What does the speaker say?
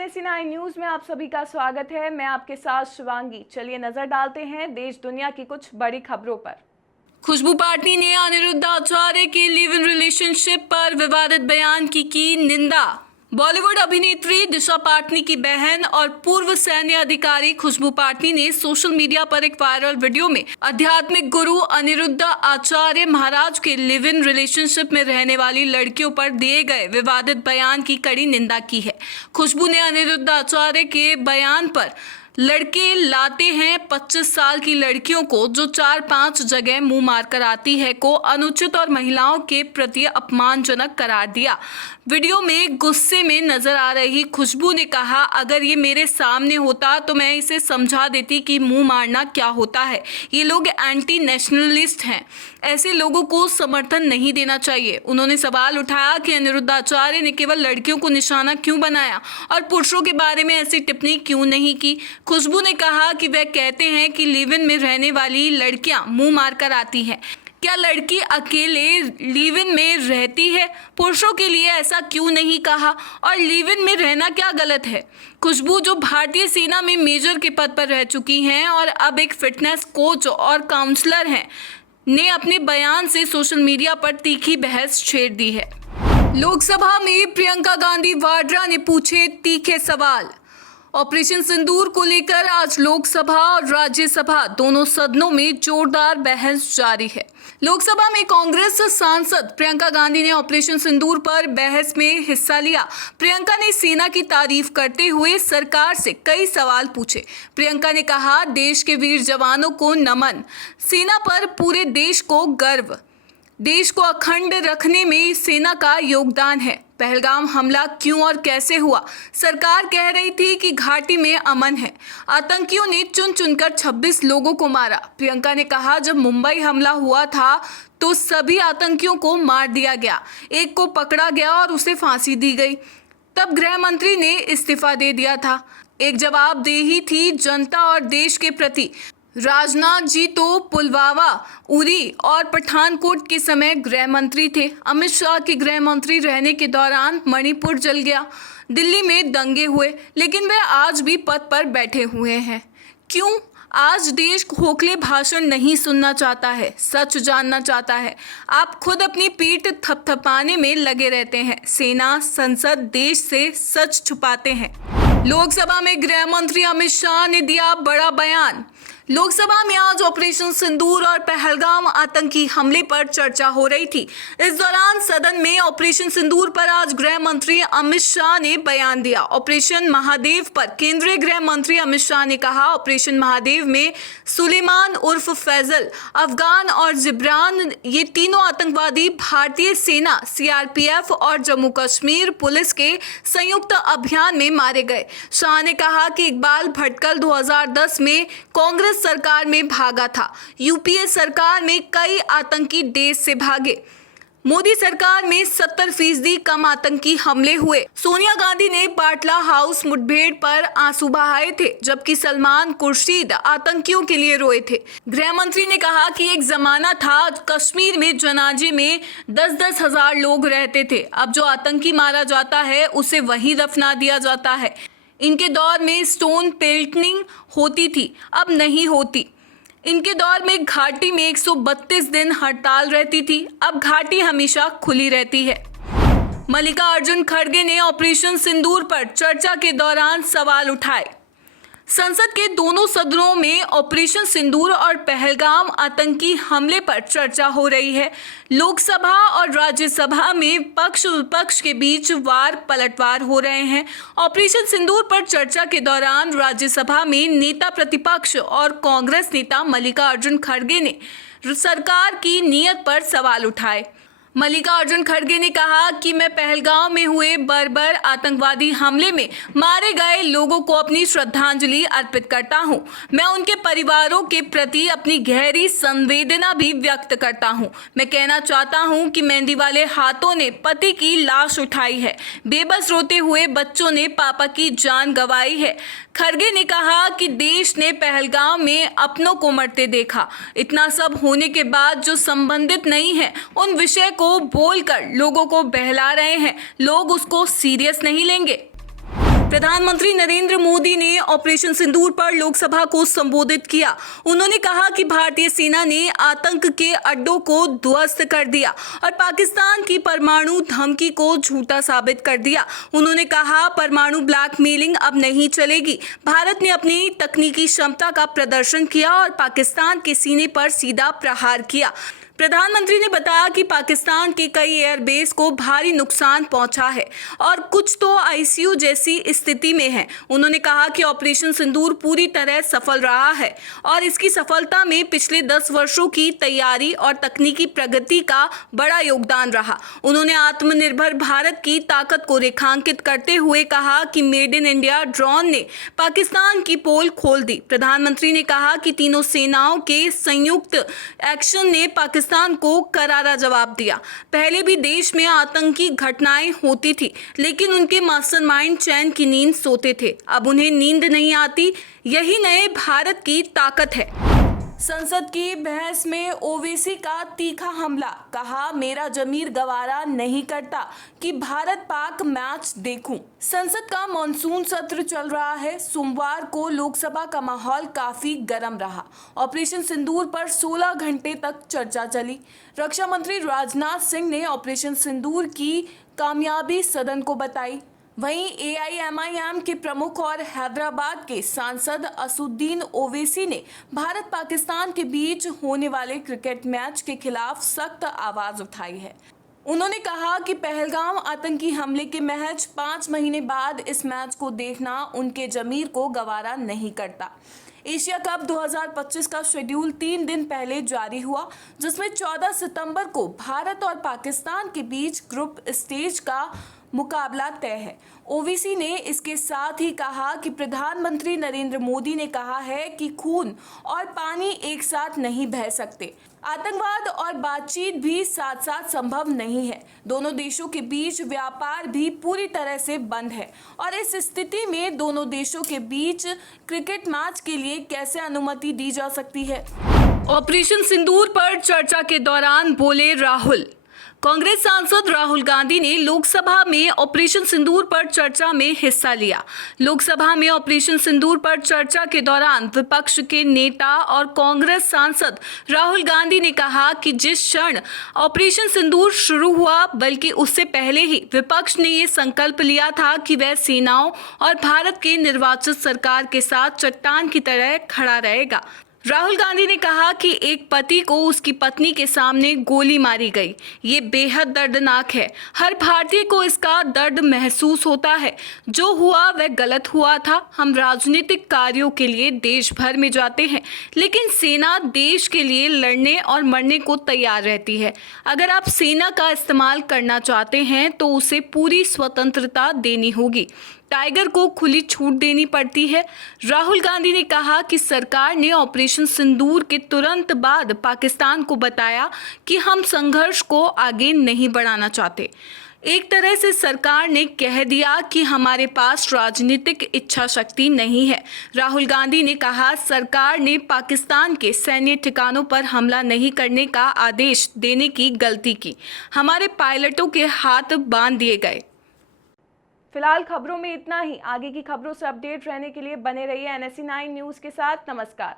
NSE9 news में आप सभी का स्वागत है। मैं आपके साथ शिवांगी। चलिए नजर डालते हैं देश दुनिया की कुछ बड़ी खबरों पर। खुशबू पार्टी ने अनिरुद्ध आचार्य के लिव इन रिलेशनशिप पर विवादित बयान की निंदा। बॉलीवुड अभिनेत्री दिशा पाटनी की बहन और पूर्व सैन्य अधिकारी खुशबू पाटनी ने सोशल मीडिया पर एक वायरल वीडियो में आध्यात्मिक गुरु अनिरुद्ध आचार्य महाराज के लिव इन रिलेशनशिप में रहने वाली लड़कियों पर दिए गए विवादित बयान की कड़ी निंदा की है। खुशबू ने अनिरुद्ध आचार्य के बयान पर लड़के लाते हैं 25 साल की लड़कियों को जो 4-5 जगह मुंह मारकर आती है को अनुचित और महिलाओं के प्रति अपमानजनक करार दिया। वीडियो में गुस्से में नजर आ रही खुशबू ने कहा, अगर ये मेरे सामने होता तो मैं इसे समझा देती कि मुंह मारना क्या होता है। ये लोग एंटी नेशनलिस्ट हैं, ऐसे लोगों को समर्थन नहीं देना चाहिए। उन्होंने सवाल उठाया कि अनिरुद्ध आचार्य ने केवल लड़कियों को निशाना क्यों बनाया और पुरुषों के बारे में ऐसी टिप्पणी क्यों नहीं की। खुशबू ने कहा कि वह कहते हैं कि लिव इन में रहने वाली लड़कियां मुंह मारकर आती हैं। क्या लड़की अकेले लिव इन में रहती है? पुरुषों के लिए ऐसा क्यों नहीं कहा? और लिव इन में रहना क्या गलत है? खुशबू, जो भारतीय सेना में मेजर के पद पर रह चुकी हैं और अब एक फिटनेस कोच और काउंसलर हैं, ने अपने बयान से सोशल मीडिया पर तीखी बहस छेड़ दी है। लोकसभा में प्रियंका गांधी वाड्रा ने पूछे तीखे सवाल। ऑपरेशन सिंदूर को लेकर आज लोकसभा और राज्यसभा दोनों सदनों में जोरदार बहस जारी है। लोकसभा में कांग्रेस सांसद प्रियंका गांधी ने ऑपरेशन सिंदूर पर बहस में हिस्सा लिया। प्रियंका ने सेना की तारीफ करते हुए सरकार से कई सवाल पूछे। प्रियंका ने कहा, देश के वीर जवानों को नमन, सेना पर पूरे देश को गर्व, देश को अखंड रखने में सेना का योगदान है। पहलगाम हमला क्यों और कैसे हुआ? सरकार कह रही थी कि घाटी में अमन है। आतंकियों ने चुन चुनकर 26 लोगों को मारा। प्रियंका ने कहा, जब मुंबई हमला हुआ था तो सभी आतंकियों को मार दिया गया, एक को पकड़ा गया और उसे फांसी दी गई। तब गृह मंत्री ने इस्तीफा दे दिया था। एक जवाबदेही थी जनता और देश के प्रति। राजनाथ जी तो पुलवामा, उरी और पठानकोट के समय गृह मंत्री थे। अमित शाह के गृह मंत्री रहने के दौरान मणिपुर जल गया, दिल्ली में दंगे हुए, लेकिन वे आज भी पद पर बैठे हुए हैं। क्यों? आज देश खोखले भाषण नहीं सुनना चाहता है, सच जानना चाहता है। आप खुद अपनी पीठ थपथपाने में लगे रहते हैं। सेना, संसद, देश से सच छुपाते हैं। लोकसभा में गृह मंत्री अमित शाह ने दिया बड़ा बयान। लोकसभा में आज ऑपरेशन सिंदूर और पहलगाम आतंकी हमले पर चर्चा हो रही थी। इस दौरान सदन में ऑपरेशन सिंदूर पर आज गृह मंत्री अमित शाह ने बयान दिया। ऑपरेशन महादेव पर केंद्रीय गृह मंत्री अमित शाह ने कहा, ऑपरेशन महादेव में सुलेमान उर्फ फैजल, अफगान और जिब्रान, ये तीनों आतंकवादी भारतीय सेना, CRPF और जम्मू कश्मीर पुलिस के संयुक्त अभियान में मारे गए। शाह ने कहा कि इकबाल भटकल 2010 में कांग्रेस सरकार में भागा था। UPA सरकार में कई आतंकी देश से भागे। मोदी सरकार में 70% कम आतंकी हमले हुए। सोनिया गांधी ने बाटला हाउस मुठभेड़ पर आंसू बहाए थे, जबकि सलमान खुर्शीद आतंकियों के लिए रोए थे। गृह मंत्री ने कहा कि एक जमाना था कश्मीर में जनाजे में 10-10 हजार लोग रहते थे। अब जो आतंकी मारा जाता है उसे वहीं दफना दिया जाता है। इनके दौर में स्टोन पेल्टनिंग होती थी, अब नहीं होती। इनके दौर में घाटी में 132 दिन हड़ताल रहती थी, अब घाटी हमेशा खुली रहती है। मल्लिकार्जुन खड़गे ने ऑपरेशन सिंदूर पर चर्चा के दौरान सवाल उठाए। संसद के दोनों सदनों में ऑपरेशन सिंदूर और पहलगाम आतंकी हमले पर चर्चा हो रही है। लोकसभा और राज्यसभा में पक्ष विपक्ष के बीच वार पलटवार हो रहे हैं। ऑपरेशन सिंदूर पर चर्चा के दौरान राज्यसभा में नेता प्रतिपक्ष और कांग्रेस नेता मल्लिकार्जुन खड़गे ने सरकार की नीयत पर सवाल उठाए। मल्लिकार्जुन खड़गे ने कहा कि मैं पहलगाम में हुए बर्बर आतंकवादी हमले में मारे गए लोगों को अपनी श्रद्धांजलि अर्पित करता हूं। मैं उनके परिवारों के प्रति अपनी गहरी संवेदना भी व्यक्त करता हूं। मैं कहना चाहता हूं कि मेहंदी वाले हाथों ने पति की लाश उठाई है, बेबस रोते हुए बच्चों ने पापा की जान गंवाई है। खड़गे ने कहा कि देश ने पहलगाम में अपनों को मरते देखा। इतना सब होने के बाद जो संबंधित नहीं है उन विषय को बोलकर लोगों को बहला रहे हैं, लोग उसको सीरियस नहीं लेंगे। प्रधानमंत्री नरेंद्र मोदी ने ऑपरेशन सिंदूर पर लोकसभा को संबोधित किया। उन्होंने कहा कि भारतीय सेना ने आतंक के अड्डों को ध्वस्त कर दिया और पाकिस्तान की परमाणु धमकी को झूठा साबित कर दिया। उन्होंने कहा, परमाणु ब्लैकमेलिंग अब नहीं चलेगी। भारत ने अपनी तकनीकी क्षमता का प्रदर्शन किया और पाकिस्तान के सीने पर सीधा प्रहार किया। प्रधानमंत्री ने बताया कि पाकिस्तान के कई एयरबेस को भारी नुकसान पहुंचा है और कुछ तो आईसीयू जैसी स्थिति में है। उन्होंने कहा कि ऑपरेशन सिंदूर पूरी तरह सफल रहा है और इसकी सफलता में पिछले 10 वर्षों की तैयारी और तकनीकी प्रगति का बड़ा योगदान रहा। उन्होंने आत्मनिर्भर भारत की ताकत को रेखांकित करते हुए कहा कि मेड इन इंडिया ड्रोन ने पाकिस्तान की पोल खोल दी। प्रधानमंत्री ने कहा कि तीनों सेनाओं के संयुक्त एक्शन ने पाकिस्तान को करारा जवाब दिया। पहले भी देश में आतंकी घटनाएं होती थी, लेकिन उनके मास्टरमाइंड चैन की नींद सोते थे। अब उन्हें नींद नहीं आती। यही नए भारत की ताकत है। संसद की बहस में ओवैसी का तीखा हमला। कहा, मेरा जमीर गवारा नहीं करता कि भारत पाक मैच देखूं। संसद का मॉनसून सत्र चल रहा है। सोमवार को लोकसभा का माहौल काफी गर्म रहा। ऑपरेशन सिंदूर पर 16 घंटे तक चर्चा चली। रक्षा मंत्री राजनाथ सिंह ने ऑपरेशन सिंदूर की कामयाबी सदन को बताई। वहीं एआईएमआईएम के प्रमुख और हैदराबाद के सांसद असुद्दीन ओवैसी ने भारत पाकिस्तान के बीच होने वाले क्रिकेट मैच के खिलाफ सख्त आवाज उठाई है। उन्होंने कहा कि पहलगाम आतंकी हमले के महज 5 महीने बाद इस मैच को देखना उनके जमीर को गवारा नहीं करता। एशिया कप 2025 का शेड्यूल 3 दिन पहले जारी हुआ, जिसमें 14 सितंबर को भारत और पाकिस्तान के बीच ग्रुप स्टेज का मुकाबला तय है। ओवैसी ने इसके साथ ही कहा कि प्रधानमंत्री नरेंद्र मोदी ने कहा है कि खून और पानी एक साथ नहीं बह सकते। आतंकवाद और बातचीत भी साथ साथ संभव नहीं है। दोनों देशों के बीच व्यापार भी पूरी तरह से बंद है और इस स्थिति में दोनों देशों के बीच क्रिकेट मैच के लिए कैसे अनुमति दी जा सकती है। ऑपरेशन सिंदूर पर चर्चा के दौरान बोले राहुल। कांग्रेस सांसद राहुल गांधी ने लोकसभा में ऑपरेशन सिंदूर पर चर्चा में हिस्सा लिया। लोकसभा में ऑपरेशन सिंदूर पर चर्चा के दौरान विपक्ष के नेता और कांग्रेस सांसद राहुल गांधी ने कहा कि जिस क्षण ऑपरेशन सिंदूर शुरू हुआ, बल्कि उससे पहले ही विपक्ष ने ये संकल्प लिया था कि वह सेनाओं और भारत के निर्वाचित सरकार के साथ चट्टान की तरह खड़ा रहेगा। राहुल गांधी ने कहा कि एक पति को उसकी पत्नी के सामने गोली मारी गई। ये बेहद दर्दनाक है। हर भारतीय को इसका दर्द महसूस होता है। जो हुआ वह गलत हुआ था। हम राजनीतिक कार्यों के लिए देश भर में जाते हैं, लेकिन सेना देश के लिए लड़ने और मरने को तैयार रहती है। अगर आप सेना का इस्तेमाल करना चाहते हैं तो उसे पूरी स्वतंत्रता देनी होगी। टाइगर को खुली छूट देनी पड़ती है। राहुल गांधी ने कहा कि सरकार ने ऑपरेशन सिंदूर के तुरंत बाद पाकिस्तान को बताया कि हम संघर्ष को आगे नहीं बढ़ाना चाहते। एक तरह से सरकार ने कह दिया कि हमारे पास राजनीतिक इच्छा शक्ति नहीं है। राहुल गांधी ने कहा, सरकार ने पाकिस्तान के सैन्य ठिकानों पर हमला नहीं करने का आदेश देने की गलती की। हमारे पायलटों के हाथ बांध दिए गए। फिलहाल खबरों में इतना ही। आगे की खबरों से अपडेट रहने के लिए बने रहिए NSE 9 न्यूज़ के साथ। नमस्कार।